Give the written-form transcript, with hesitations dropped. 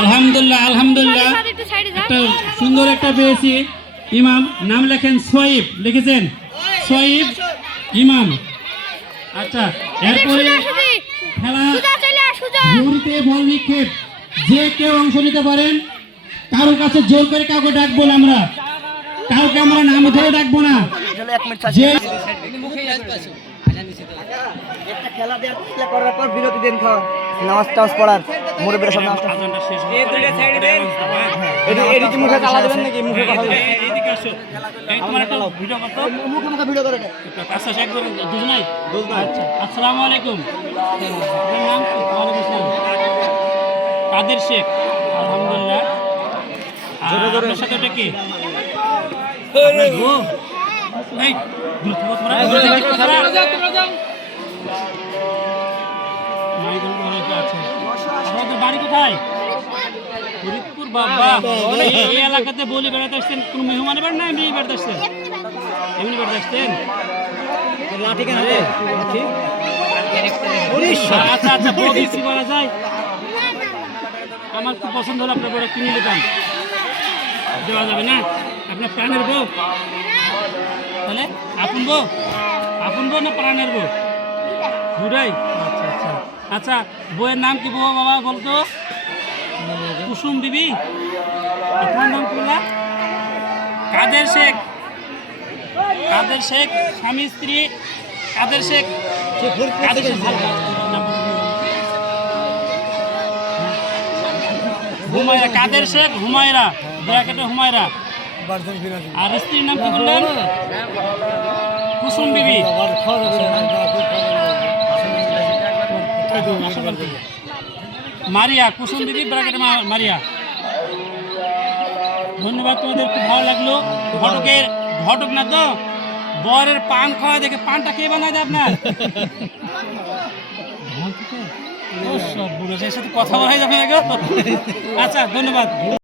আলহামদুলিল্লাহ আলহামদুলিল্লাহ একটা সুন্দর একটা পেয়েছি। ইমাম নাম লেখেন সোয়েব, লিখেছেন সোয়েব ইমাম। আচ্ছা, এরপরে খেলা দৌড়িতে বল নিক্ষেপ। যে কেউ অংশ নিতে পারেন, কারোর কাছে জোর করে কাউকে ডাকবো না, আমরা কাউকে আমরা নাম ধরে ডাকবো না। খেলা করার পর বিরতি দিন খাওয়া নামাজ টামাজ পড়ার মুরব্বীরা সব নামাজ মুখে চালা দেবেন নাকি? মুখে কথা বলবেন? মুখে মুখে ভিডিও করে আসসালামু আলাইকুম। নাম কাদের শেখ। আলহামদুলিল্লাহ। আপনার সাথে ওটা কি? বাড়ি কোথায়? ফরিদপুর। বাবা, এই এলাকাতে বলি বেড়াতে আসছেন? কোন মেহমান এবার না এমনি বেড়াতে আসছেন? এমনি বেড়াতে আসছেন? আচ্ছা আচ্ছা, বিক্রি করা যায়? আমার খুব পছন্দ হলো, আপনার বড় কিনে নিতাম। দেওয়া যাবে না? আপনার প্রাণের বউ? তাহলে আপন বউ? আপন বউ না প্রাণের বউ? দুটাই? আচ্ছা আচ্ছা আচ্ছা, বউয়ের নাম কি বউ বাবা বলতো? কুসুম বিবি। আপনার নাম কি বলা? কাদের শেখ। কাদের শেখ, স্বামী স্ত্রী কাদের শেখ। কাদের শেখ হুমায়রা। কাদের শেখ হুমায়রা, ব্র্যাকেটে হুমায়রা। আর স্ত্রীর নাম কি বললেন? কুসুম বিবি। মারিয়া, কুসুম বিবি ব্র্যাকেটে মারিয়া। ধন্যবাদ, তোমাদের খুব ভালো লাগলো। ঘটকের ঘটক না তো, বরের পান খাওয়া দেখে পানটা কে বানায় দেয় আপনার? সব বুড়ো, এর সাথে কথা বলা যাবে না গো। আচ্ছা, ধন্যবাদ।